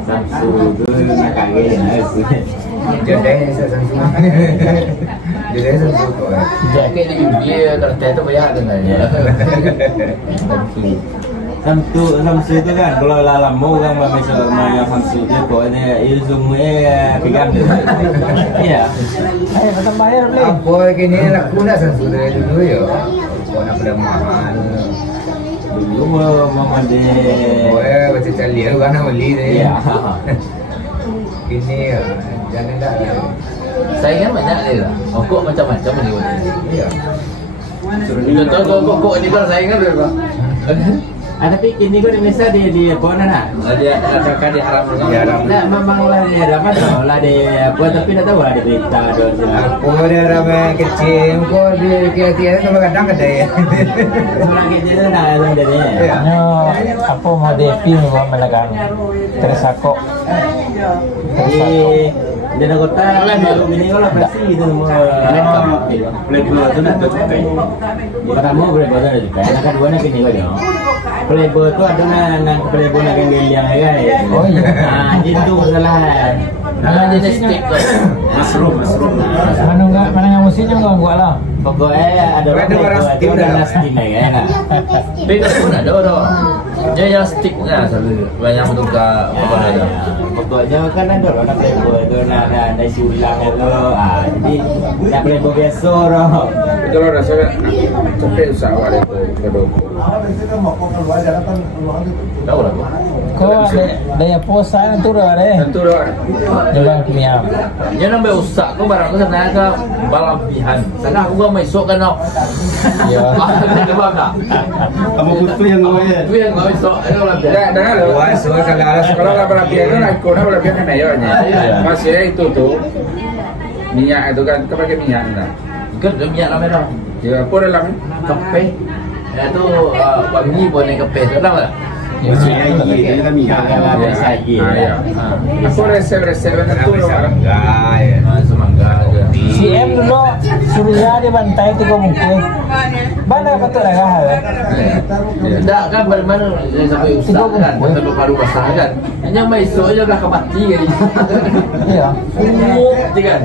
Samsu tu nak kagak aku. Jadi saya Samsu. Jadi Samsu tu. Jaket ni dia kalau teh tu banyak tu kan. Samsu tu kan kalau lama orang misal main Samsu dia kau ni ilmu pegang dia. Ya. Ayo macam bayar beli. Apa kini laku nak Samsu dari dulu ya. Kau nak pada mahal. Dulu mama dia. Oh macam cari kan nak beli ni. Ya. Kini jangan dah. Saingan banyak dia lah. Okok macam-macam ni. Iya. Contoh okok ni kan saingan berapa? Tapi kini kau di Malaysia di apa nak? Dia katakan dia haram juga. Ya haram. Nah, memang lah dia dapat lah dia apa tapi tak tahu ada berita ada. Aku dia ramai kecil, kau dia kira-kira kadang kedai. Orang kecil tu dah ada dia. Nyo apa mau depi mau melakukan tersakok. Di dalam kota baru ini kalau pasti itu semua. Playboy tu nak pakai. Pertama playboy tu ada juga. Yang kedua nak kini kau jauh. Playboy tu ada nak playboy nak kini yang kan. Oh iya. Itu masalah. Nama jenis stick tu. Mushroom. Mana yang musiknya kau buat lah. Pokoknya ada orang itu ada steam kan. Beda pun ada tu. Dia yang stick kan selalu banyak bertukar apa ada. Pokoknya kan ada orang playboy tu nak isi ulang itu. Jadi nak playboy biasa roh. Kalau rasa capek usah awak itu kedua. Tahu lah tu. Kau daya posa tu dah deh. Tentu dah. Jangan miam. Dia nampak usak tu barang tu sebenarnya ke balapihan. Sangat aku mai esok kan tau. Ya. Ada faham tak? Kamu kutu yang kau ya. Tu yang kau esok ada balapihan. Dah lah. Wah, so kalau balapihan tu nak kau nak balapihan kan ayonya. Masih itu tu minyak itu kan kau pakai minyak tak? Ikut dia minyak lama dah. Ya apa dalam Kepe. Itu wangi boleh kepe tu tahu tak? Ya. Itu kan minyak biasa lagi. Ya. Aku resep tentu orang. Semangga aja. CM dulu Surya di bantai tiga mungkin. Mana betul dah hal. Tak kan bagaimana sampai usak kan, betul baru basah kan. Hanya mai esok je dah kemati kan. Iya. Je kan.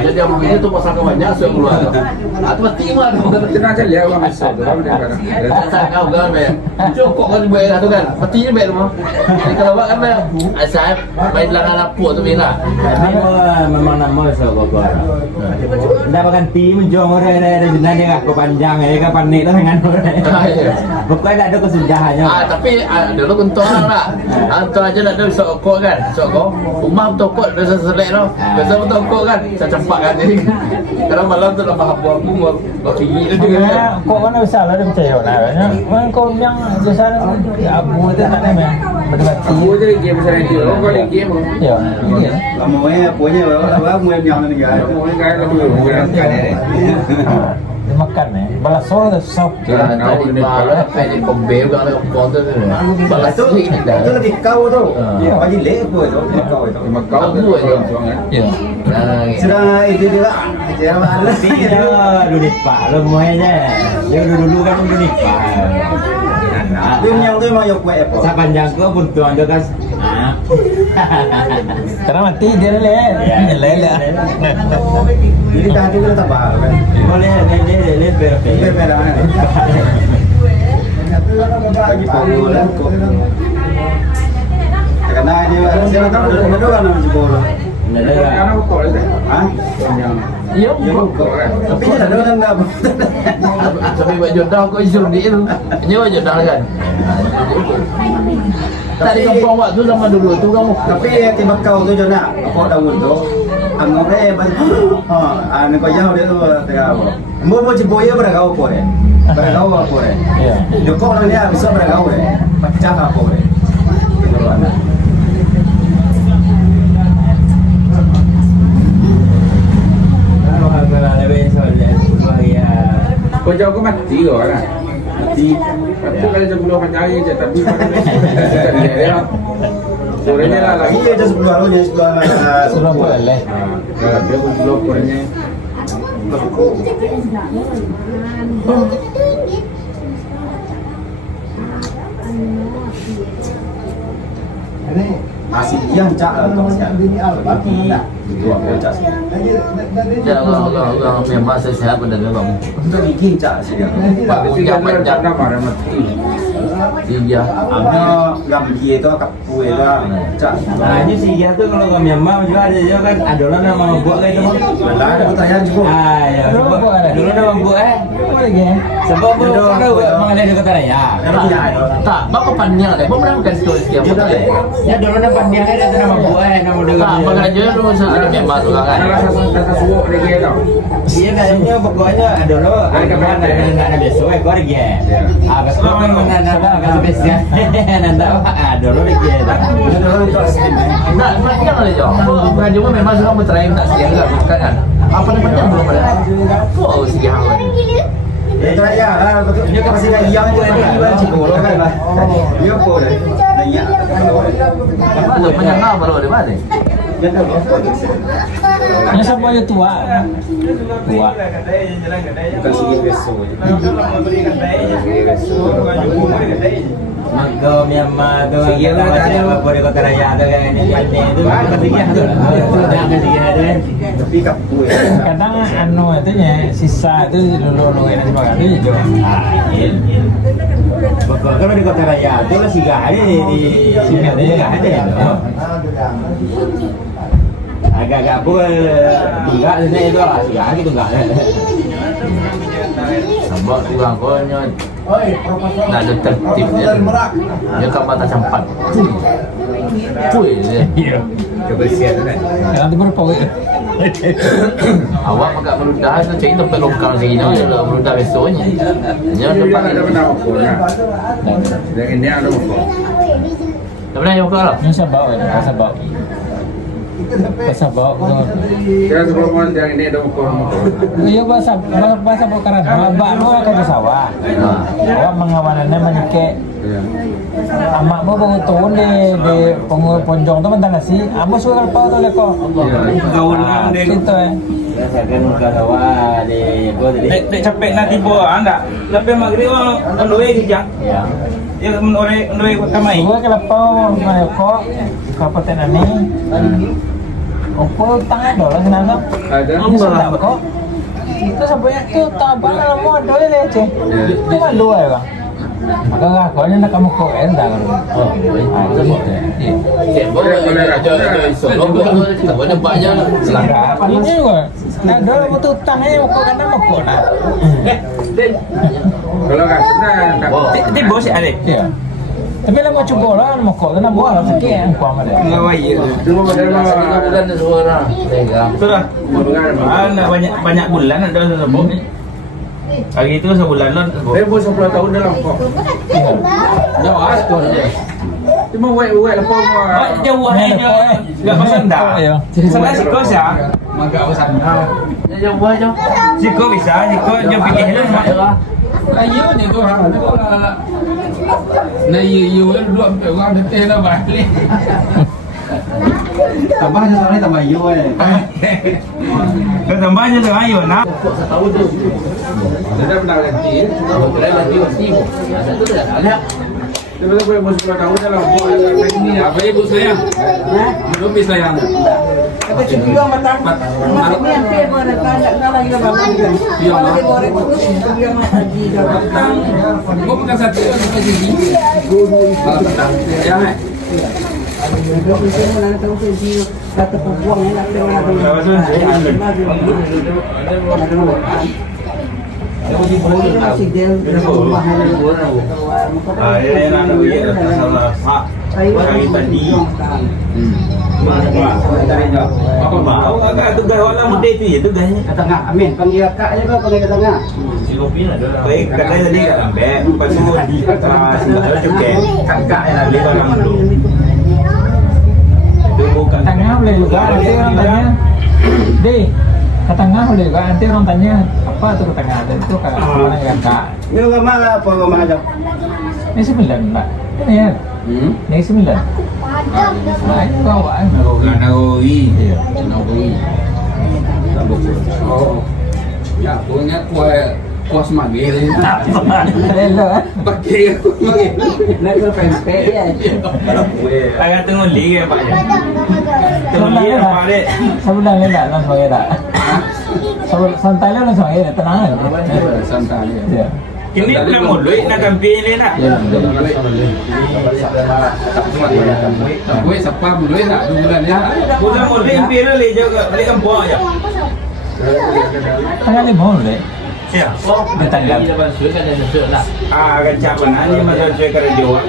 Jadi dia begini tu pasal banyak so keluar tu. Tu mati mah tu. Tenang saja ya orang masuk tu. Kamu dengar. Tak kau kan baik. Cukup kan baik tu kan. Mati je baik tu. Jadi kalau buat kan baik. Asal main belakang lapuk tu bila. Memang nama so kau. Dah makan tim jong orang ada jenah dia aku panjang kan panik tu dengan orang. Pokoknya ada kesudahannya. Tapi dulu kentor lah. Antar aja nak ada sokok kan. Sokok. Rumah bertokok dah selesai tu. Biasa bertokok kan. Saya campak kan jadi. Kalau malam tu nak apa aku mau pergi tu juga. Kau kan bisa lah dia percaya lah. Mana kau yang besar abu itu tak ada meh. Berdebat. Aku je game besar itu. Kau ada game. Ya. Lama punya apa mu yang ni kan. Kamu ni kaya lebih bukan kaya ni. Dia makan balas soal dah sok. Jangan tahu ni malah pengen kombel kan ada kompon tu. Balas tu ini dah. Itu lebih kau tu. Bagi lek apa tu? Kau itu. Memang kau tu yang tuangan. Ya. Sudah itu dia. Jangan lebih dah. Dulu nipak lo semuanya. Yang dulu kan dulu nipak. Yang tu memang yok apa? Sepanjang kau pun tuan tu kan. Karena mati dia le. Le. Jadi tadi kita tabal kan. Boleh le berbeda. Bagi panggilan kok. Karena dia siapa tahu ada orang yang jebol. Karena kau le. Hah? Ya, Tapi ada orang enggak. tapi buat jodoh kau zoom dia tu. Ini buat jodoh kan. Tak di kampung waktu zaman dulu tu kamu. Tapi tiba kau tu Jona, apa daun tu? Anggap anu kau jauh dia tu tengah apa? Mau ciboya pada kau apa eh? Pada kau apa eh? Ya. Joko orang dia bisa pada kau eh? Pecah apa eh? Kau jauh kau mati kau kan? Mati kalau jam 10 macam air je tapi dia sorenya lah lagi Iya, ada 10 hari je 10 hari. Sudah boleh. dia pun 10 korenya. Masih yang cak atau siapa? Bagi itu aku cak sih. Orang memang sehat benar kamu. Untuk gigi cak sih. Pak punya macam mana mati. Iya. Amnya yang gigi itu kapu itu cak. Nah ini sih dia tuh kalau kami Myanmar juga ada juga kan adonan nama buat kayak itu. Benar aku tanya juga. Ah ya. Dulu nama buat sebab itu mengenai di kota raya. Tak, bapak panjang deh. Bapak bukan story setiap hari. Ya dulu nama dia ada nama buat nama dia. Tak, makanya dulu saya memang suka kan. Kata suwok lagi tau. Iya kayaknya pokoknya dulu ada mana ada besok kau lagi. Ah besok kan mana spesial. Nanti dulu lagi. Enggak, panjang lah Jo. Bukan cuma memang suka berteraim tak siang enggak bukan kan. Apa nih panjang belum ada. Oh, siang. Ya itu aja lah, betulnya kan masih lagi yang itu di Cikolo kan lah. Dia apa deh? Nanya. Apa tuh panjang baru di mana? Yang sampai tua. Bukan segi beso. Mago Myanmar tu apa di kota raya tu kan ini itu ketiga tu. Tapi kapu. Kadang anu itu nya sisa itu dulu yang sebagainya itu juga. Pokoknya kalau di kota raya tu lah siga ada di sini ada ya. Agak-agak pun enggak sebenarnya itu lah siga gitu enggak. Sebab tuang konyo. Nggak ada tertibnya. Dia kan batas 4. Puy. Iya. Kebersihan tu kan. Nanti berapa? Awak agak meludah tu cari tempat lokal sini lah meludah besoknya. Jangan Dia tempat ada benda apa nak. Yang ini ada apa? tak pernah yang lokal lah. Yang sabau. Pasabau. Dia sebelum yang ini ada apa? Iya bahasa bukaran. Abak lu akan ke sawah. Awak mengawanannya menyike. Amak mo baru turun di ponjong tu mentang nasi. Amo suka apa tu leko. Gaul kan dia. Itu Saya kan muka tawa di apa tadi. Dek capek nanti bawa anda. Tapi maghrib orang kijang. Ya. Ya orang kamai. Gua kelapa mereka kabupaten ini. Opo tangan dolar kenapa? Ada. Sedap kok. Itu sampai itu tabang mau doy lece. Cuma dua ya bang. Maka ngakuannya nak kamu kok endah kan? Oh, itu sih. Boleh aja solo kita boleh banyak Selangkah apa ini juga? Nah dolar betul tangannya kok kan mau kok nah. Kalau kat sana Ti bos ada. Iya. Tapi lah mau coba lah mau kok kena buat lah sikit yang kuam ada. Ngawai. cuma pada bulan suara. Sudah. Ada banyak bulan ada sebut ni. Hari itu sebulan lah. Saya pun 10 tahun dalam kok. Jauh kau. Cuma wek lepas Oh, jauh ni dia. Enggak pesan dah. Salah si kau sia. Magak pesan. Jauh aja. Si kau bisa, si kau dia fikir lah. Kayu ni tu ha. Nah you dua orang detik dah balik. Tambah je soalnya tambah yo Kau tambah je tu ayo nak. Sudah pernah ganti. Dia boleh bos 10 tahun dalam kok ini. Apa ibu saya? Belum bisa yang. Kata juga matang. Ini yang saya mana tak lagi dah bangun. Iya, Kalau dia goreng tu dia makan di dalam. Kau makan satu atau gigi? Petang. Ya. Kata perempuan enak dengan masih dia Ini nak duit salah hak hari tadi. Apa bau agak tugas orang muda itu ya tugasnya. ke tengah. Amin, panggil kakaknya kau panggil ke tengah. Baik katanya tadi kat ambek, lepas tu singgah cukai kakak yang nak beli barang dulu. Itu bukan Tengah boleh juga nanti orang tanya. Di ke tengah boleh juga nanti orang tanya apa tuh ke tengah itu ke mana ya kak? Ini rumah lah apa rumah aja. Ini 9 mbak. Ini ya. Ini 9. Nah itu kawan. Nagoi. Iya. Oh. Ya, punya kue kuas magil. Hello. Pakai kuas magil. Nak ke pempe dia. Agak tengok liga Pak ya. Tengok liga Pak dek. Sebulan ni tak langsung ada. Santai lah langsung ada, tenang. Santai. Ya. Ini nak mulut nak campaign ni nak. Ya, tak boleh siapa boleh nak 2 bulan ya. Bukan mulut campaign le juga balik kampung aja. Tengah ni mau le. Ya. Dia tanggap. Kacau benar ni macam saya kerja kan.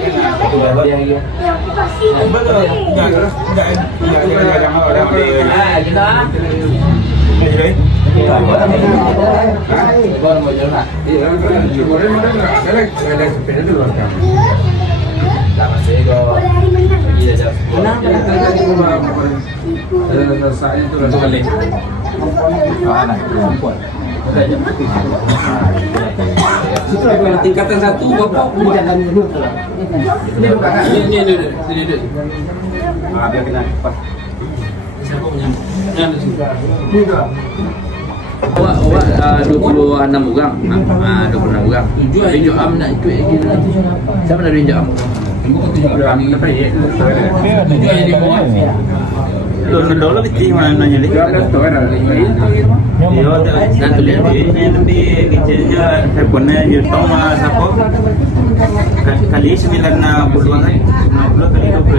Betul. Jangan orang dia. Baru mau jalan. Tingkatan 1 bapak buat. Ini. Biar kena pas. Siapa punya? Awak 26 orang. 26 orang. Tunjuk am nak ikut lagi. Siapa nak tunjuk am? Kami dapat ya. Dulu kecil mana ni? Dia tahu ada lagi. Dan tulis ini nanti kecilnya telefonnya YouTube mas apa? Kali 90 kan? 90 kali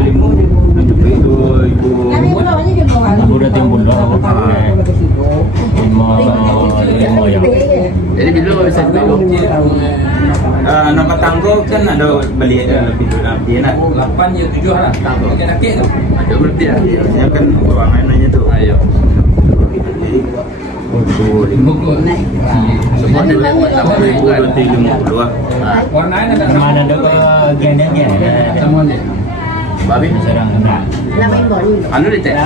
25. Itu ibu. Aku dah timbul dah aku pakai. Lima ya. Jadi bila bisa dulu. Nampak tangguh kan ada beli lebih dia nak 8 ya 7 lah. Tangguh ke nakik tu. Ada berarti ya. dia kan orang lain tu. Ayo. Mukul. Semua ada sama dengan 50 lah. Warna ini ada Mana ada ke geng-geng? semua ni. Babi. Serang enggak. Anu dia cek.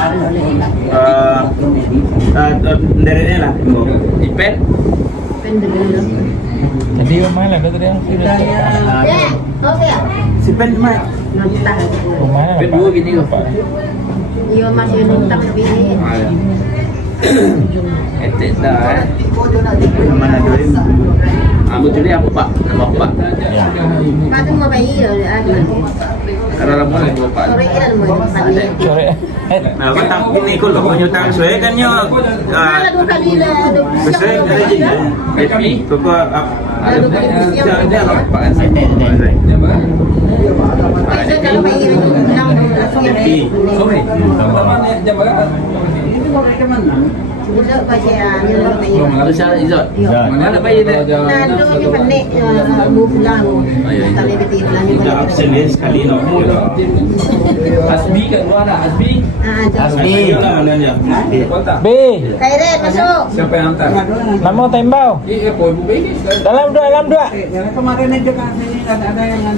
Dari ni lah. Ipen. Jadi mana lah kata dia? Si pen mai. Mana? Ipen 2 gini ke? Iya masih nuntang lebih. Etek dah. Mana dulu? Betul ni apa pak? Nama pak. Pak tu mau bayi ya. Karena lama lagi pak. Sore kan mau bayi. Sore. Nah, patang ini kau loh, nyutang saya kan nyo. Malah 2 kali lah. Saya ada je. Happy. Kau Ada lah pak. Saya kalau bayi langsung happy. Sorry. Pertama ni jam berapa? Izot baca yang bayi. Itu syarat izot. Mana bayi dia? Nah, tu ni pendek bulan. Tali betul bulan ni. Kita absen dia sekali no. Asbi kat luar dah, Asbi. Asbi. Mana dia? Kontak. B. Kairet masuk. Siapa yang hantar? Nama tembau. Ibu baby. Dalam dua. Kemarin aja kan ini ada yang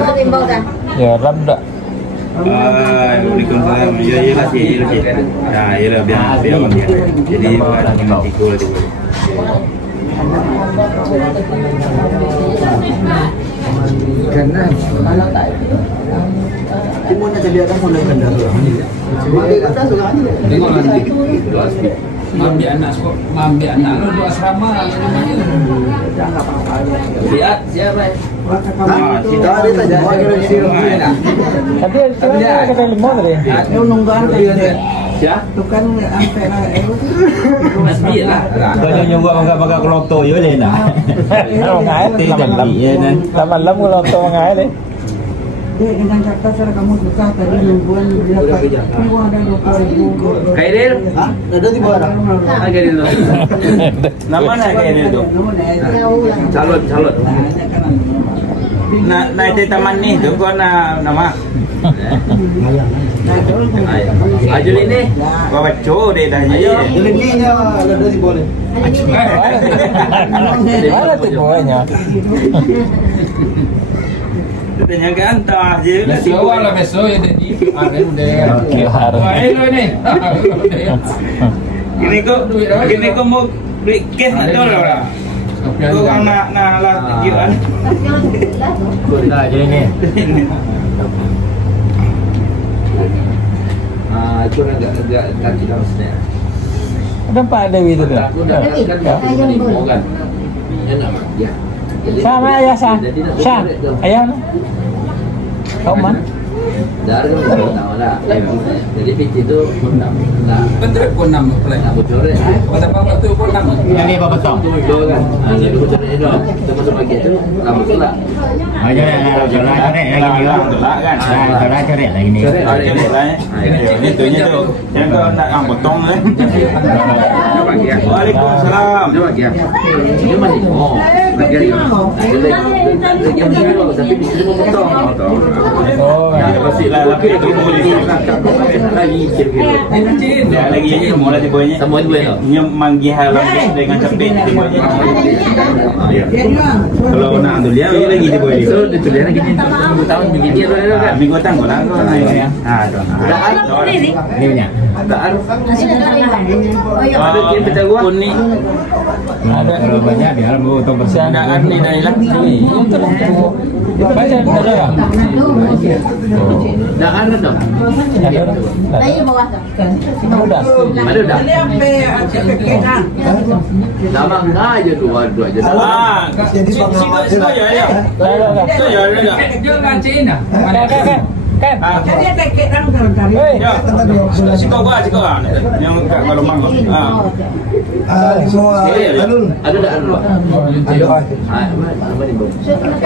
Nama timbau dah. Ya, dalam dua. Di kontak ya lah sih. Nah, ya lah biar bang dia. Jadi bukan ikut tu. Kena. Cuma nak jadi ada pun nak kena. Tengok nanti. Dua Asbi. Mambi anak sekolah, mambi anak lu 2 asrama. Lihat siapa? Kita ada saja. Tapi dia kata 5 tadi. Ini nungguan dia. Siapa? Tu kan antara Asbi lah. Kau nyunggu pakai keloto je le nak. Kalau ngai lama keloto ngai le. dengan kata cara kamu suka tadi nungguan berapa uang ada 20.000. Kairil? Ada di bawah. Kairil tu. Nama nak Kairil tu? Calon. Nak itu taman ni tu kau nak nama? Ajul ini. Kau baca deh dah ni. Ini ni ada di bawah. Mana tu bawahnya? Tanya ke antah je. Besok lah besok ya tadi. Ada udah. Baik lo ni. Gini kau mau duit cash nak tahu lah. Kau kan nak lah tujuan. Dah jadi ni. Itu agak kaki dalam sini. Nampak ada itu tu. Aku dah kan kan. Sama ayah sah. Sah. Ayah mana? Kau mana? Dari tahu lah. Jadi PT itu Betul pun 6 plan. bocor ya. Pada apa tu pun 6. Yang ni apa betul? Itu kan. Jadi bocor itu kita masuk lagi itu rambut tu lah. Ayo dah, corak lagi ni lah. kan. Corak corak lagi ni. Ini tuhnya tu. Yang kau nak potong kan. Waalaikumsalam. Ini mana? Oh, lagi. Tapi di sini potong. Oh, Pastilah lapik tu boleh lagi kira-kira. Dia lagi ni semua lah tiba-tiba. Semua dua tu. Nya manggih halang dengan cepet tiba-tiba. Kalau nak tu dia lagi tiba-tiba. So ditulis lagi ni 2 tahun begini tu kan. Minggu tangguh lah kau naik ya. Ni punya. Tak Ada yang pecah gua. Kuning. Ada kalau banyak biar mau potong bersih. Ada ni dari lah. baca ada tak? Dah ada dah. Tadi bawah tu. Udah. Ada dah. Nama aja tu ada aja. Ah, siapa ya ya? Saya ada. Dia kan Cina. Kan. Ya. Si kau gua. Yang kalau mang. Semua alun. Ada dah ada. Apa ni bro?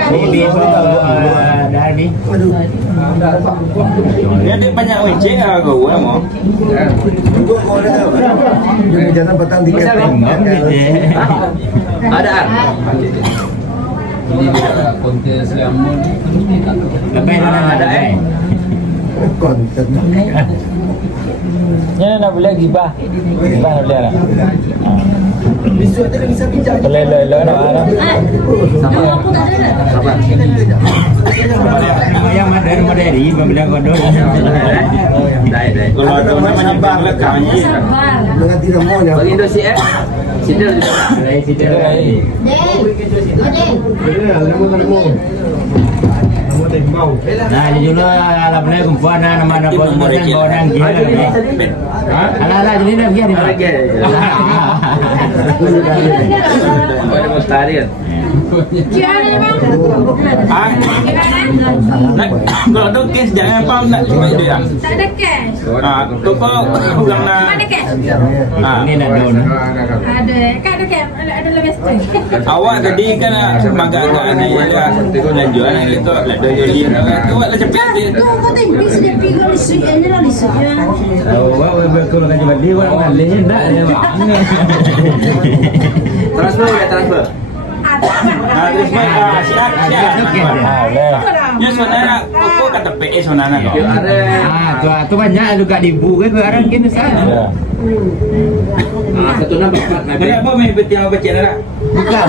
Ini dah ni. Dia ada banyak WC ah kau mau. Gua kau ada. Jadi jangan petang tiket. Ada. Ini dia konten Selamun. Lepas ada Konten. Ni nak boleh gibah. Gibah nak boleh lah. Besok tu bisa bincang. Elok-elok nak arah. Sama. Sama. yang dari pembelian kondo. Dah. Kalau ada orang menyebar lekangnya. Dengan tidak maunya. Bagi Indonesia Sidel juga. Dari situ lagi. Nah, di juga alhamdulillah kumpulan nama pun orang gila. Ala jadi dah dia. Lagi. Ada mustari kan. Kalau tu kes jangan pam nak cuba dia. Tak ada cash. Tu kau ulang nak. Mana cash? Ini nak daun. Ada. Kan ada cash. Ada lebih setengah. Awak tadi kan agak-agak ni kan. Nak jual itu lah dojoli. Tu lah cepet dia. Tu kau tengok dia pergi listrik ni lah listriknya. Oh, kalau kan jual dia orang kan leh nak dia bang. Transfer ya transfer. Terus baik siap. Boleh. Ya sebenarnya kau kata PE sebenarnya kau. Ada. Tu banyak juga dibu kan barang kita sana. Satu nama. Kenapa main betul apa baca nak? Bukan.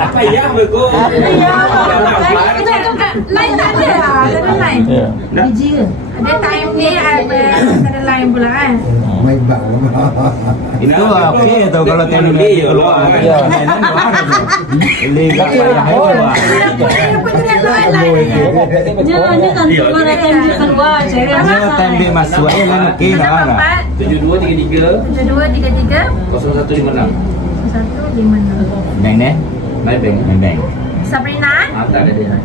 Apa ya bego? Lain tak ada lah. Ada lain. Biji ke? Ada time ni ada lain pula kan. Baik bang. Itu okey tu kalau teknologi keluar kan. Liga Ni kan mana time dia keluar cakap. Jangan time dia masuk lah okey lah. 7233 7233 0156. 156. Bang ni. Bang. Sabrina. Tak ada dia.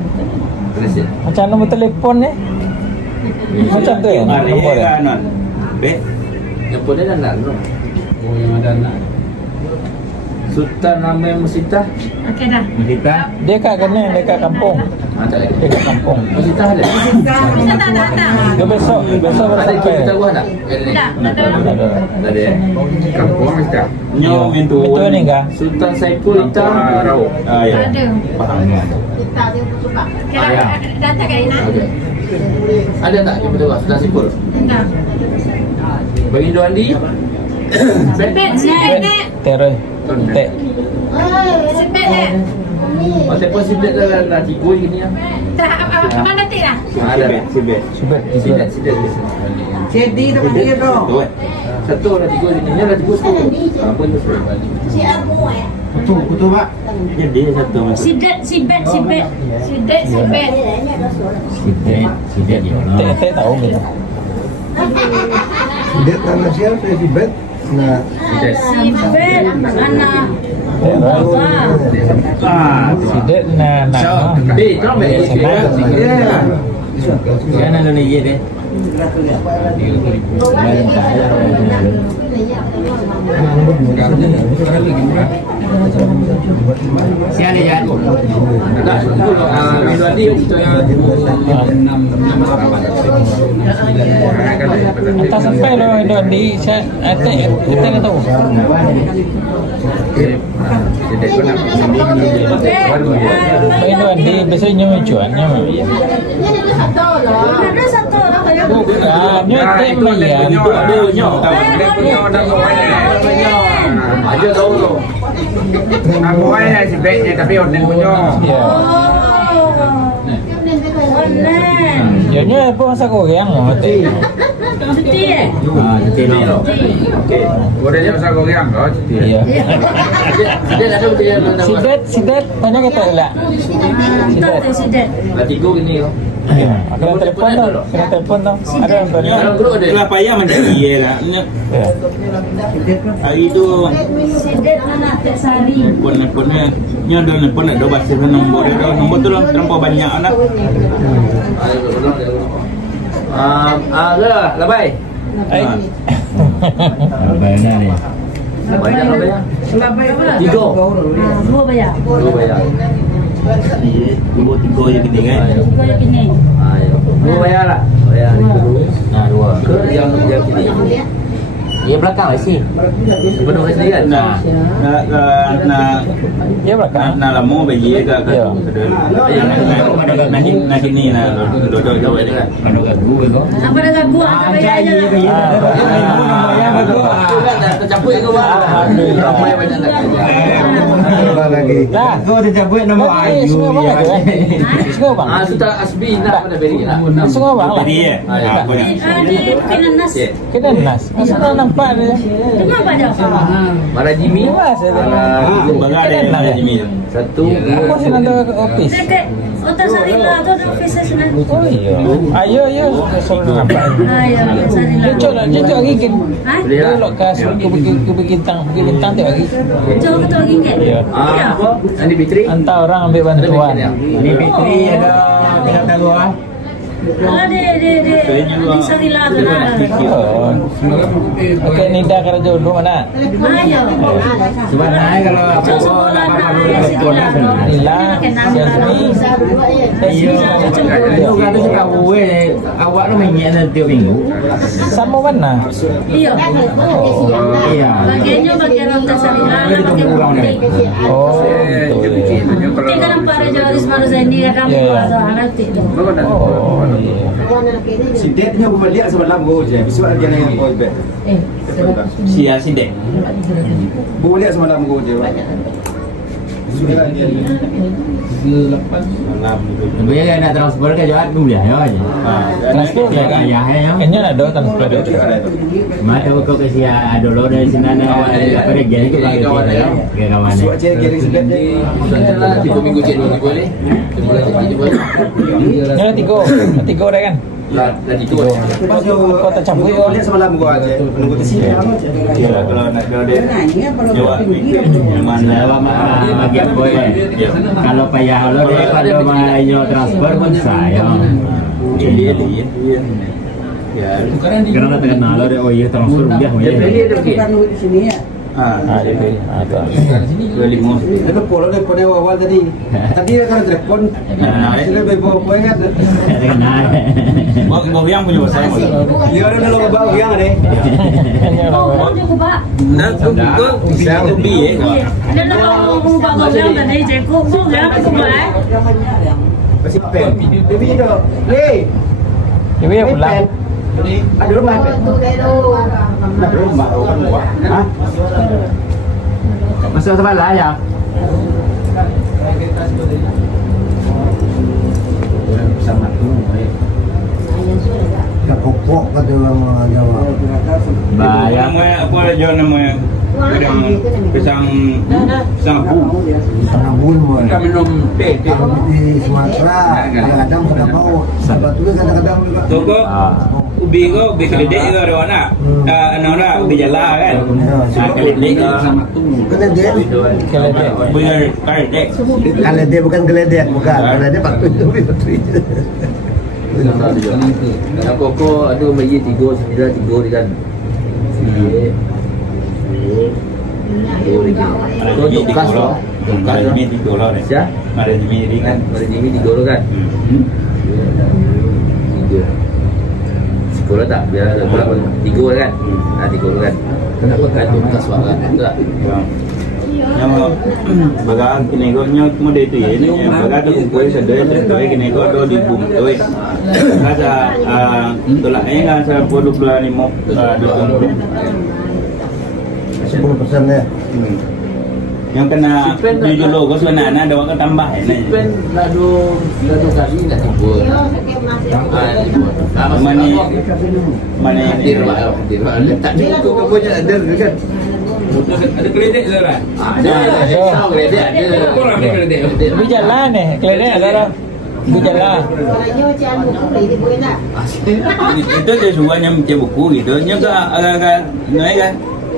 Terus. Macam nombor telefon ni. Macam tu ya. Ada kan. Be. Yang pun dia nak tu. Oh yang ada nak. Sultan Ramai Musitah. Okey dah. Kita Dia kat kena, dia kat kampung. Tak lagi. Dia kat kampung. Musitah ada. Tak. Dia besok baru Ada sampai. kita tahu tak? Tak ada. Tak ada. Kampung Musitah. Nyo mintu. Itu ni kah? Sultan Saiful Hitam Rau. Ya. Ada. Faham. Kira datang ke Ina? Okey. Ada tak? Yang betul Sultan Saiful. Tak. Bagi Indo Andi. Sepet ni. Terus. Tek. Sepet ni. Oh, telefon siblet dah 3 gini ya. Tak mana tik lah. Ada. Sibet. Subet. Siblet. Jadi dapat dia tu. Satu dah 3 gini. Ni dah 3 tu. Apa tu? Kutu pak. Jadi satu masuk. Sibet. Sidet dia. Tek tahu gitu. Dia tanah siapa si bet. Nah, Sibet anak Sidet na Di, tolong bagi Kan ada ni je deh. Siapa ni Jan? Tak, itu tadi itu yang entah sampai lo don di saya kita tahu. Baik don di biasanya mencuannya. Ada satu orang kayak Nyotek Mayan. Aja tahu tu. Aku ni sebaiknya tapi online punya. Ya. online. Ya nya apa masa Koreang mati. Cuti Cuti lo. Okey. Boleh je pasal Koreang kau cuti. Iya. Sidet ada dia Sidet tanya kita lah. Sidet. Tiga gini kau. Kena telefon tu. Kena telefon tu. Ada yang tanya. Dalam grup ada. Itulah payah mencari ye lah. Hari tu Sidet anak tak sari. Nelpon-nelponnya nelpon nak baca nombor dia. Nombor tu lah terlampau banyak lah. Labai. Labai mana ni? Banyak labai. Labai apa? Tiga. Dua bayar. Dua bayar. Tiga je gini kan? Tiga yang kini. Dua bayar lah. Bayar itu dulu. Nah, dua. Ke yang kini. Dia belakang sih. Penuh sendiri kan? Ya belakang. Nak lama bagi ke nak kini nak duduk ni kan. Kalau gagu itu. Apa dah gagu? Apa bayar aja lah. Tercampur ke bang? Ramai banyak lagi. Lah, kau tercampur nama Ayu ya. Semua bang. Sudah Asbi nak pada beri lah. Semua bang lah. Jadi ya. Di Kenanas. Kita nas. Masa nampak dia. Kenapa dia? Para Jimmy. Bagai ada Jimmy. Satu. Apa sih nanti ke office? Dekat Kota Sarila tu ada office sana. Oh iya. Ayo sebelum nampak. Ya, Sarila. Cucuk lah, cucuk lagi kan. Ha? Dia lok kas ke bintang tu lagi. Jauh ke tu gingit. Ya. Apa? Andi Bitri. Entah orang ambil bantuan. Ini Fitri ada tinggal keluar. Kalau di Sarila tu lah. Oh. Okey, ni dah kerja dulu mana? Ayo. Sebenarnya kalau Semua orang Inilah Syazmi. Itu kata cakap awak tu main tiap minggu. Sama mana? Iya. Iya. Bagiannya bagian Kota Sarila, bagian Putih. Oh. Putih kan para Joris Maruzani kan anak itu. Oh. Sidetnya berbalik semalam go je. Besok dia nak go back. Sia sidek. Boleh semalam go je. Sudah dia. Bila nak transfer ke Jawa pun boleh aja. Transfer kan? Ayahnya. Kayaknya ada transfer dia. Mata kau kasi ada lo dari sana apa dia jadi ke kawan dia. Suat je kira sidetnya. Tiga minggu je boleh. Boleh jadi boleh. Ya tiga dah kan? Dah itu. Lepas tu kau tak campur je. Boleh semalam go aja. Menunggu di sini lama je. Kalau nak dia Jawa mana bagi apa ya? Kalau payah lo dia kalau mau transfer pun sayang. Iya. Ya. Kerana tak kenal lo dia oh iya transfer dia mau ya. Di sini ya. Dia pilih. Lima. Itu pola dia pada awal tadi. Tadi dia kan telepon. Dia bebo poingat. Kenal. Mau yang punya bahasa apa? Dia ada lo bawa yang ada. Oh, dia kubah. Nak ke bisa lebih ya. Dia nak kubah goyang tadi je kubah kubah. Masih pen. Baby itu. Hey. Ibu yang pulang. Ada rumah pen. Ada rumah kan buat. Hah? Masuk sebelah ya. Sama tu. Kapok kata orang Jawa. Bayang apa dia nama pisang bu. Sanabun pun. Kita minum teh. Di Sumatera kadang-kadang pada mau. Sebab tu kadang-kadang juga. Toko ubi keledek ke ada nak. Anak ubi jala kan. Keledek sama tu. Keledek. Ubi keledek. Keledek bukan geledek, bukan. Keledek patut tu betul. Yang pokok ada bayi 3 kan. Kau tukas loh. Ada Jimmy 3 lah ni. Siap? Ada Jimmy ni kan. Ada Jimmy 3 lo kan. 3. Sekolah tak? Biar berapa? 3 kan? 3 lo kan. Kenapa kan tukas kan? Betul tak? Yang bagang kinegonya cuma dia tu ya. Ini bagang tu kuih sedih kinego do di bum tu. Ada tolak ni kan saya produk belah ni mau 10% ya. Yang kena di logo sebenarnya ada orang tambah ni. Pen ladu kali nak tiba. Mana hadir tak cukup kau punya ada kan. Ada kredit ke lah? Ada kredit ada. Orang ada kredit. Berjalan ni, kredit ada dah. Berjalan. Itu dia suruhnya macam buku gitu. Nyoga agak-agak naik kan.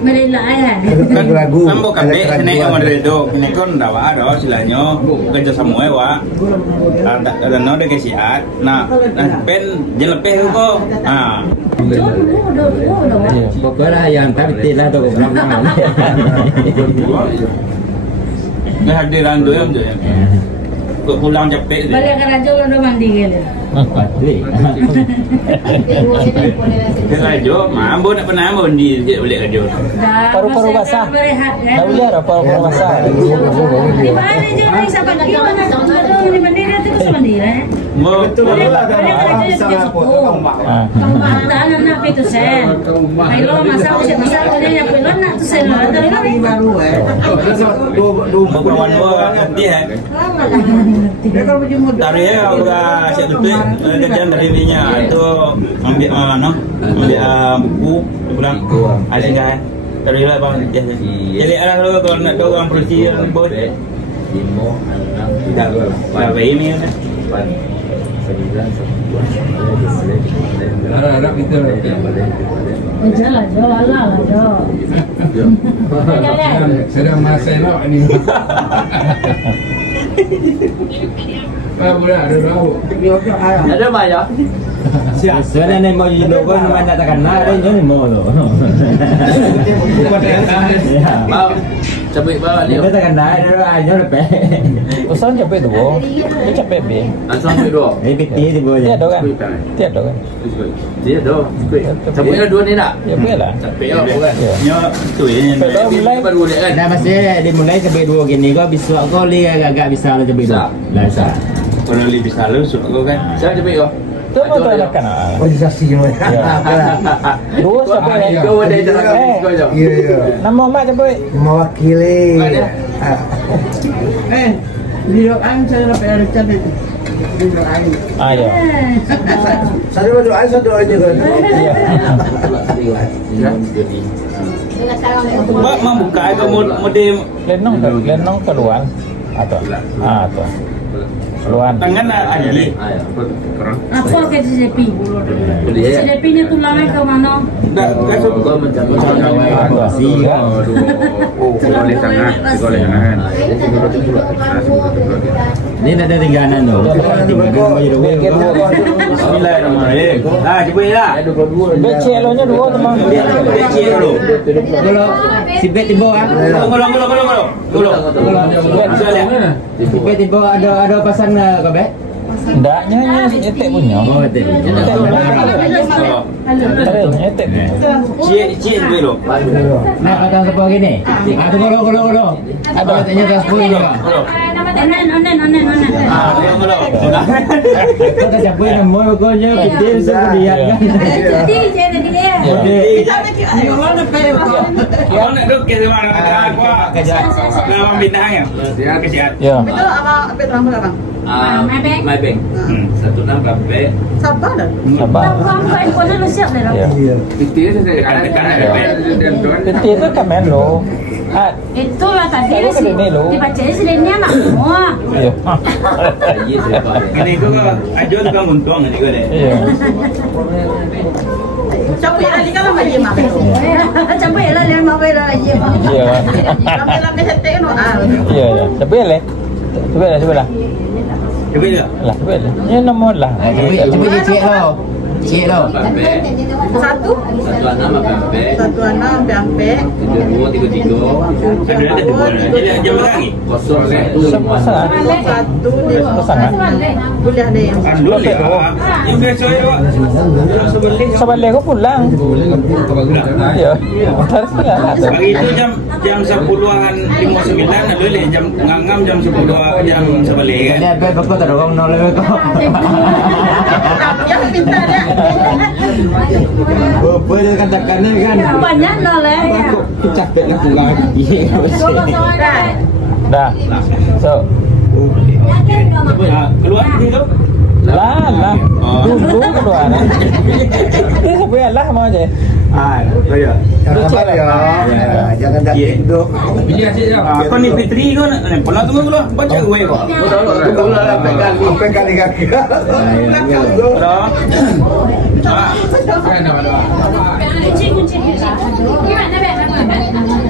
Melelai Kan ragu. Sambo kabeh naik ke Madrid tu. Ini kan dah ada silanya kerja semua wa. Ada no de kesiat. Nah, pen jelepeh ko. Pokoknya yang tapi lah tu belakang. Nah, hadiran tu yang tu. Kau pulang cepet je. Balik ke Raja lo mandi ke Pasti. Ke Raja, mampu nak pernah mandi je balik Raja. Paru-paru basah. Dah boleh dah paru-paru basah. Di mana je ni sampai ke mana tu di mandi dia tu ke mandi Betul lah. Anak itu sen. Kalau masak dia yang pelon nak tu sen lah. Tadi baru Dua kawan dia. Dari ya udah siap betul kerjaan dari ininya itu ambil buku pulang asing kan dari lah bang jadi ada kalau nak tahu orang polisi bos tidak apa ini kan Harap kita jalan sedang masa elok ni. Boleh ada tahu. Ada maya. Sebenarnya mau jadi logo nama tak kenal ada ni mau tu. Mau cabut bawa ni. Dia tak kenal ada aja lepas. Usaha capek tu, dia capek be. Asal dua. Ini piti tu boleh. Tiada kan? Tiada kan? Dia dah. Cabutnya 2 ni tak? Ya boleh lah. Capek kan? Nyo tu yang Mulai baru ni kan. Dah masih dimulai sampai 2 gini kau bisa kau li agak bisa lah sampai 2. Lah bisa. kalau lebih bisa lu suruh kan. Saya cepet kau. Tu mau tak nak kan? Organisasi semua. Dua sampai Kau ada jalan kau jauh. Ya. Nama mak cepet. Mewakili. Video ang saya dapat ada catat. Video ang. Ya. Saya berdoa aja kan. Mak mau buka ke modem Lenong keluar atau atau keluar tangan ada ni. Apa ke CCP? CCP ni tulangnya ke mana? Dah kasut Kau mencapai Situasi kan. Boleh tangan, boleh tangan. Ini ada tinggalan tu. Bismillahirrahmanirrahim. Cepet lah. BC lo nya 2 teman. BC dulu. Kalau si bet tiba ah. Golo. Si bet tiba ada pasang kau bet? Ndaknya etek punya. Oh betul. Etek. Cik dulu. Nak kata apa gini? Ada golo. Ada katanya gas pun ini. Onen. Golo. Kata siapa yang mau kau je kita bisa lihat kan. Jadi jadi dia. Kau nak duduk ke mana? Aku nak bintang ya. Dia kesiat. Ya. Betul apa nama abang? My bank. 16 berapa? Sabar dah. Sabar. Kau kau dah siap dah. Ya. Titik saya dan tuan. Etek itu kan melo. Itulah tadi dibaca selainnya nak semua. Ya. Ini kau ajuan kau untung ni kau deh. Ya. aja makan. Campur lah dia mau bela aja. Iya. Campur lah ke setek no. Iya, ya. Sebelah. Sebelah. Cuba je. Lah, sebelah. Ini nomor lah. Cuba je cik lo. Cik lo. Satu. 16 16 Pempek. 7233 Ada dua. Jadi jam lagi. 01 Pasangan. Satu dia. Pasangan. Kuliah dia. Dulu ya. Itu saya awak. Sebelah kau pulang. Iya. Harus pulang. Pagi itu jam 10-an 59 ada le jam ngangam jam 10 jam 11 kan. Dia betul tak orang nol le kau. Yang minta dia. Apa dia katakannya kan? Banyak no le. Capek nak pulang. Dah. So. Keluar dulu. Lah. Dulu keluar. Ini sebelah mau aja. Saya. Jangan dah duduk. Kau ni Fitri kau nak pernah tunggu dulu baca gue kau. Sampai kali kaki. Bro.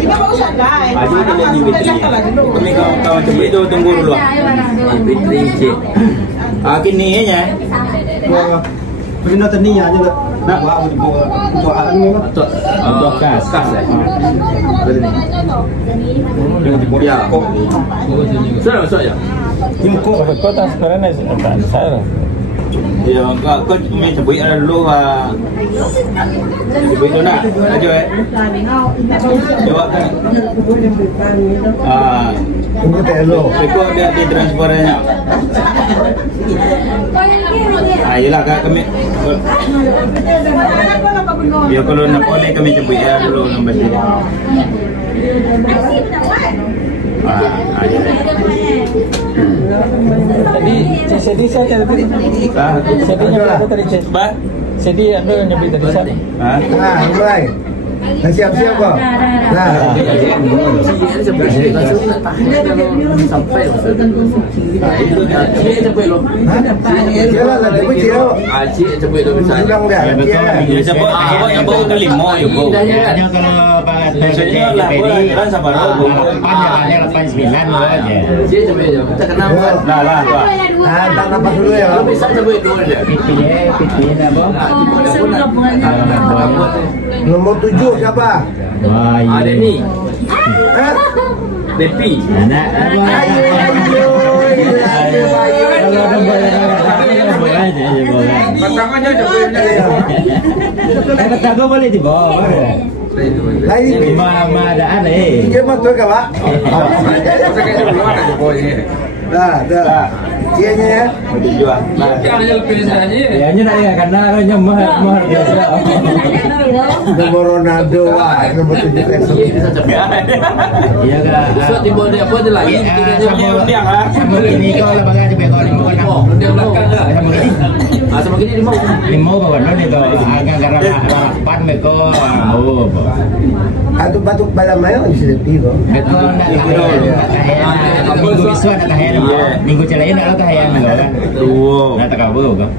Ini mau sangai. Aji dia ni Fitri. Kami kau cuba itu tunggu dulu. Fitri cik Kini nya. Pernah tani aja lah. Nak buat anu Untuk kas Ya. Saya masuk ya Kau tak sekarang ni saya. Ya, kau cuma cuba ada dulu cuba itu nak. Aja jawab kan. Ini perlu. Rekod dia di transfernya. Yelah kami. Ya kalau nak boleh kami cuba ya dulu nombor dia. Tadi sedih saya tadi. Sedihnya ada tadi cik. Sedih ada nyebut tadi saya. Mulai. Dah siap-siap kau. Nah. sampai Yalah lah dia betul. Acik cepet tu besar. Bilang dah. Ya siapa tu lima ya bu. Hanya kalau Biasanya lah kan sama lo. 89 aja. Acik cepet je. Tak kenal buat. Lah tu. Tak nampak dulu ya. Lu bisa cepet dulu je. Piti apa? Nombor 7 siapa? Wah, Ada ni. Depi. Anak Pasangannya cepet. kata kau boleh dibawa. Lagi Mama ada aneh. dia betul ke Pak? Dah. Kianya ya. Jual. Ya nak ya karena orangnya mahal biasa. Nomor Ronaldo nomor 7 Bisa cepet. Iya kak. So tiba dia apa dia lagi? Dia undiang lah. Sama ini kau lah bagai di belakang lima kan. Dia belakang lah. Sama gini lima. Lima bawa nanti tu agak garang pan mereka. Oh. Atau batuk balam mayo bisa lebih kok. Betul nak kahayang. Minggu isu nak kahayang. Minggu celayan nak kahayang kan. Dua. Nak tak kau kan.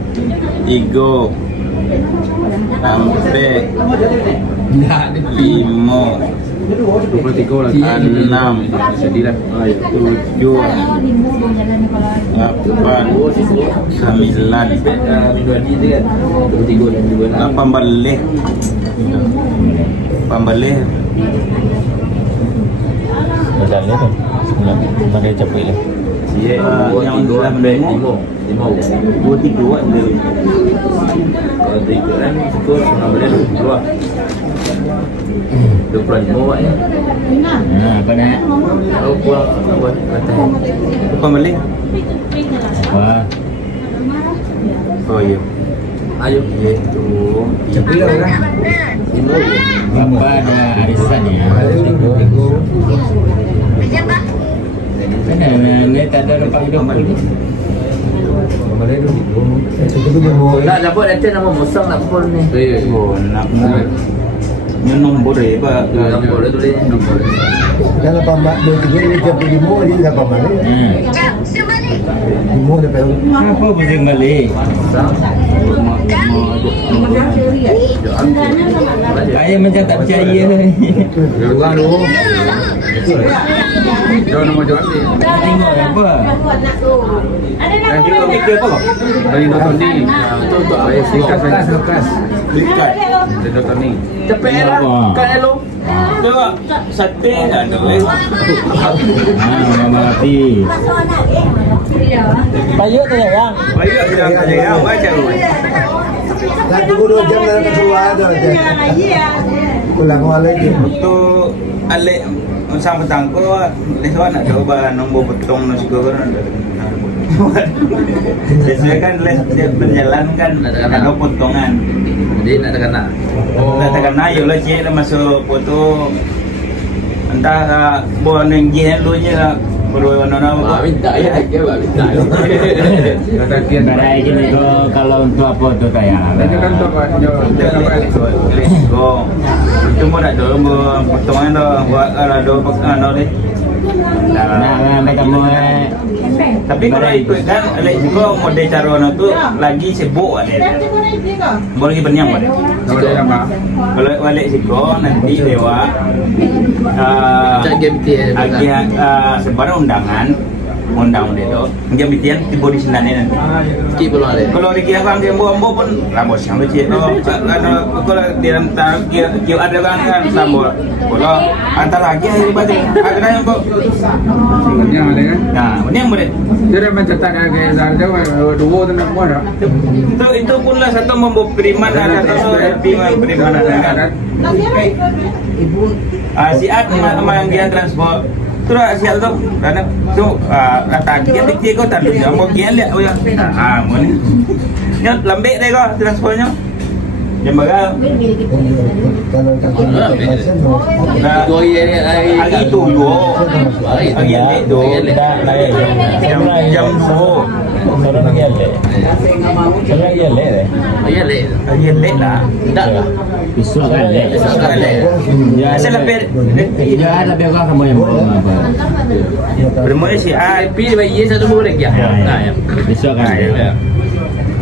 3 sampai 5 23 lagi. 6 Sedih lah. 7 8 9 Minggu ni dia kan. 23 dan 26. 8 balik. Betul ni tu. Pakai cepet lah. Yang sudah mendengar 23 buat dia. Kalau 3 kan syukur 19 22. 25 buat ya. Apa nak? Kalau pulang apa kata. Apa balik? Wah. Oh iya. Ayo. Cepat lah. Apa ada arisan ya? Mana ni tak ada nampak hidup ni. Nak dapat nanti nama musang nak pun ni. Nak yang nombor apa? Nombor dia tulis nombor. Dalam pambak 23 ni 35 dia dah pambak ni. Lima dah perlu. Apa pusing balik? Saya macam tak percaya ni. Jual dulu. Jual nama jual ni. Tengok apa? Kita fikir apa kau? Bagi nonton ni. Betul. Lekas. Nonton ni. Cepet lah. Kan elok. Tengok sate ada lagi. Mati. Payuk tu yang. Baik dia aja ya, baca dulu. Dah tunggu 2 jam dah keluar ada aja. Pulang lagi. Untuk alik sang petang ko, lepas nak coba nombor potong nasi goreng ada. Biasanya kan dia berjalan kan ada potongan. Jadi nak tekan. Nak tekan na yo lah cik masuk foto. Entah buat yang jihan lu nya perlu nona Minta ya, minta. Kata dia Barai gini kalau untuk apa tu tayang. dia kan tu go. Itu mau nak do potongan do buat do ano ni. Nah, kamu Tapi kalau ikut kan alek juga model cara tu lagi sibuk ada. Boleh lagi penyam ada. Kalau balik siko nanti lewat lagi sebarang undangan dia tu dia bitian tiba di sini nanti. Cik belum ada. Kalau di kia kan dia ambo pun rambut yang lu cik tu. Kalau di antara kia ada kan sambal. Kalau antara lagi hari balik ada yang kok. yang ada kan. Nah, ini yang boleh. Dia macam tak ada ke zarda dua tu nak buat. Itu pun lah satu membawa periman ada periman ada kan. Si Ad memang dia transport. Terus sial tu, kerana tu kata dia dikti kau tak ada, mau kian lihat, mana? Ni lembek deh kau transportnya. Yang bagai. Dua Hari itu hari itu jam 2. Orang lagi ada. Orang lagi ada. Hari late lah. Tak lah. besok kan lek. Saya lebih Dia ada orang kamu yang apa. bermula si A. Pilih bayi satu boleh ya. Besok kan.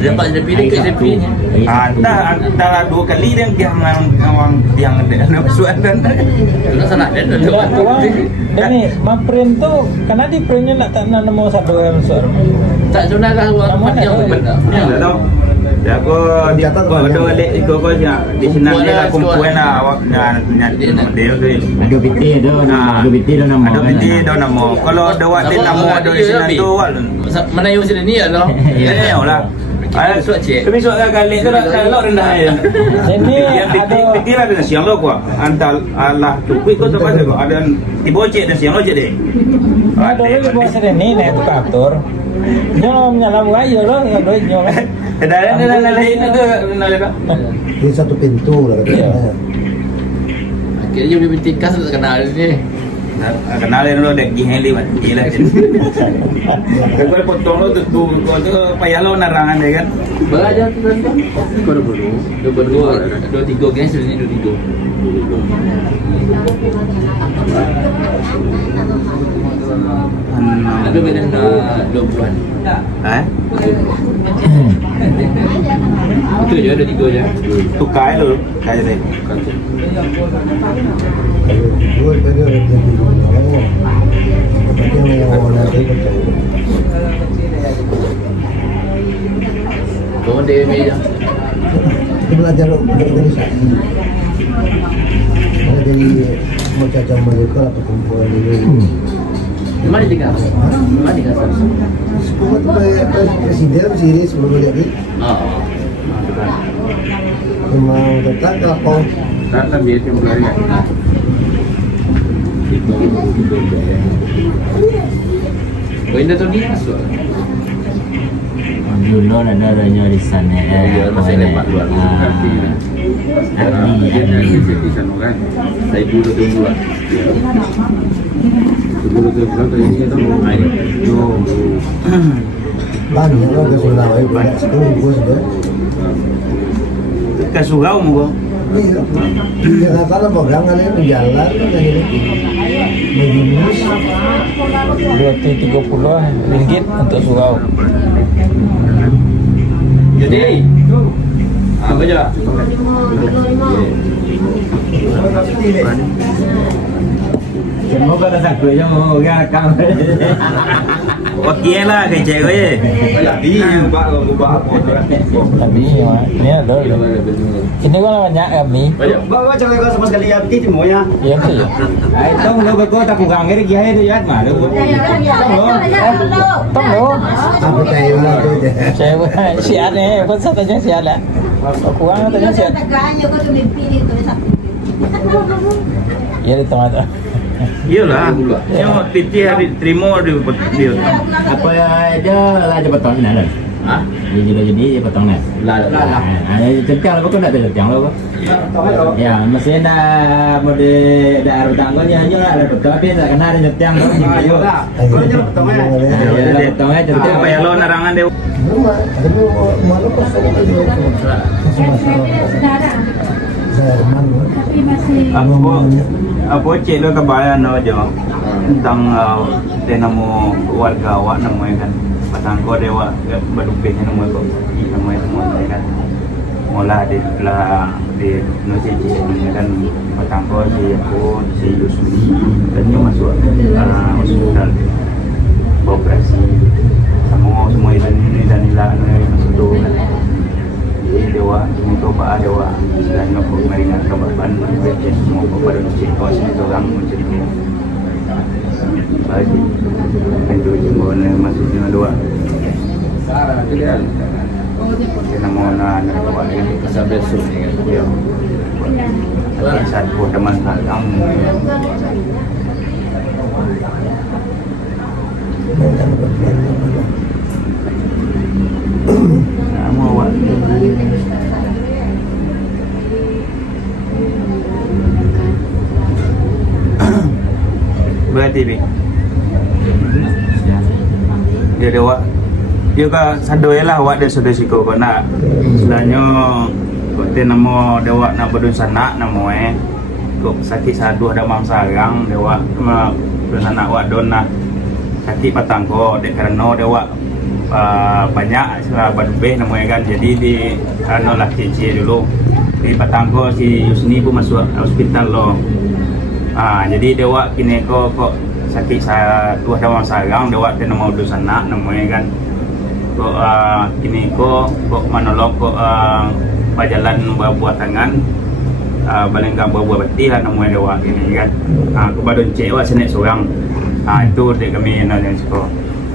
Dapat dia pilih ke pilihnya. Antara 2 kali yang dia yang ada suat dan Nak sana dan Dan ni, maprint tu karena di printnya nak tak nak nombor 1 yang besar. tak zona kan tempat yang benar. tak tahu. Ya aku di atas ada balik ikut kau di sini dia kumpulan awak dia tu. Ada biti tu, ada biti tu nama. Ada biti tu nama. Kalau ada waktu nama ada di sini tu awak. Mana yang sini ni lah. Ya lah. Tapi soal kali tu kalau rendah ya. Jadi Yang ada biti lah dengan siang lo kuah. Antal Allah tu kau tu apa tu? Ada dibocek dan siang lo je deh. ada lagi bos ni naik tu atur. Jangan menyalam aja lo, ada jangan. Dah itu Ini satu pintu lah katanya. Akhirnya dia bintik kas tak kenal ni. kenalin lo dek giheli mat gila jadi kalau potong lo tu payah lo narangan deh kan Belajar tu kan. Kau dua tiga kan sini 23. Ada beda 20-an. Itu je ada 3 je. tu kai lo kai deh Dua tadi ada yang warna itu. Kau dia meja. Kita belajar organisasi. Jadi macam mereka atau kumpulan ini. Mana tinggal? Mana tinggal? Sekolah tu presiden sini sebelum jadi. Memang tetap kalau Tak lebih itu berlari. Kau indah tu ni masuk. Dulu ada di sana. Ya, masih lepas luar. Kan. Saya dulu buat. Dulu ini tu main. banyak lah ke Sulawesi banyak sekali bos dia. ke surau mo Iya, kalau pegang kan ini jalan kan ini. Begini. 230 ringgit untuk surau. Jadi Apa je? Semua pada sakit je mau orang kau. Okey lah ke cewek. Jadi buat apa tu? Kami ni ada. Ini kan banyak kami. Bawa cewek kau sama sekali apa tu mau ya? Ya betul. Itu lo berkau tak kurang kiri dia itu ya mah. Tolong. Apa tayo na to je. Cewek siat ni, pun satu je siat lah. Kurang tu siat. Ya di tengah tu. Iyalah. Yang titi hari terima dia. Apa aja lah je potong ni ada. Ha? Jadi dia potong ni. Lah. Centiang lah, kau nak centiang lah. Ya, mesti nak mode dah rutang kau ni aja lah, ada potong tapi tak kena ada centiang kau ni ayo. Kau je potong ya. Potong ya centiang. Apa yang lo narangan dia? Malu kosong aja. Apa cik lo kebayan aja tentang tenamo warga awak namanya kan patang ko dewa badupin nama ko nama kan mula di no cici kan patang ko si Yusuf dan dia masuk hospital operasi semua ini dan ilah masuk tu kan dewa ini ko ba dewa selain ko meringan kababan becet semua ko pada cik ko sini orang mencerita bagi itu semua masuknya dua kita mau nak buat ini Pasal besok ni kan. ya satu teman kamu kamu awak berarti bi dia dewa dia ka sadoi lah awak dia sudah siko kau nak selanyo kau tenamo dewa nak berdun sana namo kau sakit sadu ada mang sarang dewa kena sana awak dona sakit patang kau dek karena dewa banyak sahabat be namo kan jadi di anu lah cici dulu di patang kau si Yusni pun masuk hospital lo. Jadi dewa kini kok sakit saya tuh ada orang sarang dewa kena mau dulu sana namanya kan kok kini kok menolong kok pajalan buat tangan paling gak buat beti lah namanya dewa kini kan aku baru cek wah senek seorang itu dek kami nanya siko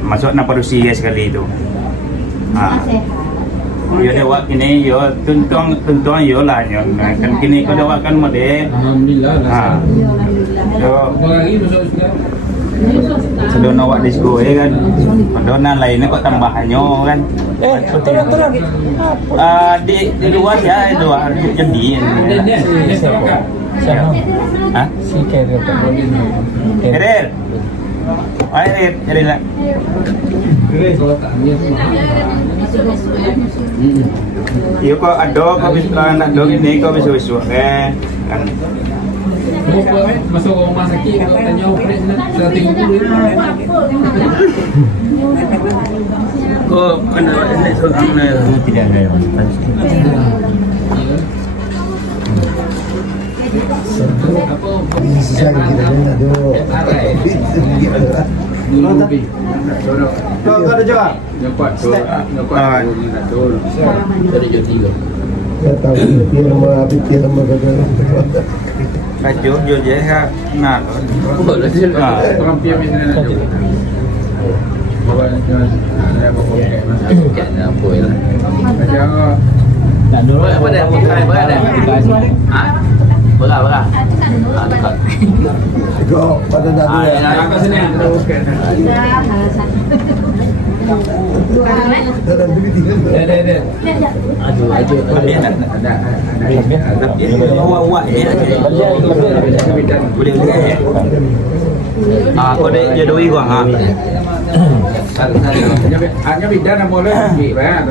masuk napa rusi sekali itu yo dewa kini yo tuntang yo lah yo kan kini kau dewa kan mode Alhamdulillah lah. yo Lagi masuk sudah. sedona awak disko kan sedona lainnya kok tambahannya kan Turun. di luar ya luar jadi Siapa? hah Si Keril. Keril air jadi lah iya kok ada kok bisa nak dong ini kok bisa kan Masuk rumah sakit kalau tanya operasi sudah 30 kok kena ini seorang Tidak ada yang Bisa kita ni ada. kau ada jawab dapat dari jam 3. Ya tahu dia nama kata. kacau jual je kan nah Boleh sih. Orang pihak bisnes ada. Bawa ada pokoknya apa ya. Macam tak dulu apa dah bukan apa dah. Ha? Berapa? Dekat. Kau pada dah tu. Yang kat sini. Dalam beli tiga. Ada. Aduh. Ada. awak ya boleh ya kau ada jadoi gua Hanya bidan yang boleh pergi kan.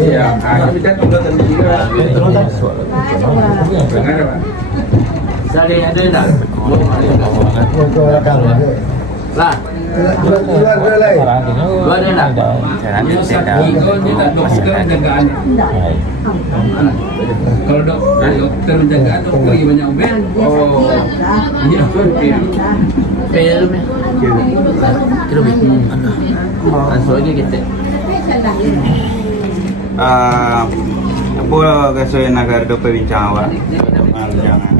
Iya, hanya bidan yang boleh pergi kan. Dengar apa? Saling ada dah. Kau akan. Lah. Keluar lagi. Dua ada nak? Nanti saya dah. Kalau dokter menjaga atau pergi banyak obat. Oh. Iya, Kaya lu ni. Kira ni. Masuk lagi kita. Apa kasi nagar do perbincang awak? Jangan.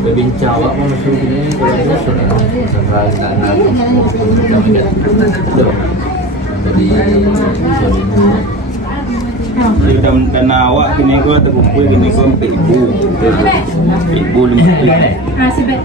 Berbincang awak pun masuk ni kalau masuk sampai nak. Jadi Dan awak kini kau terkumpul kini kau ibu 50. Ah, si Bet.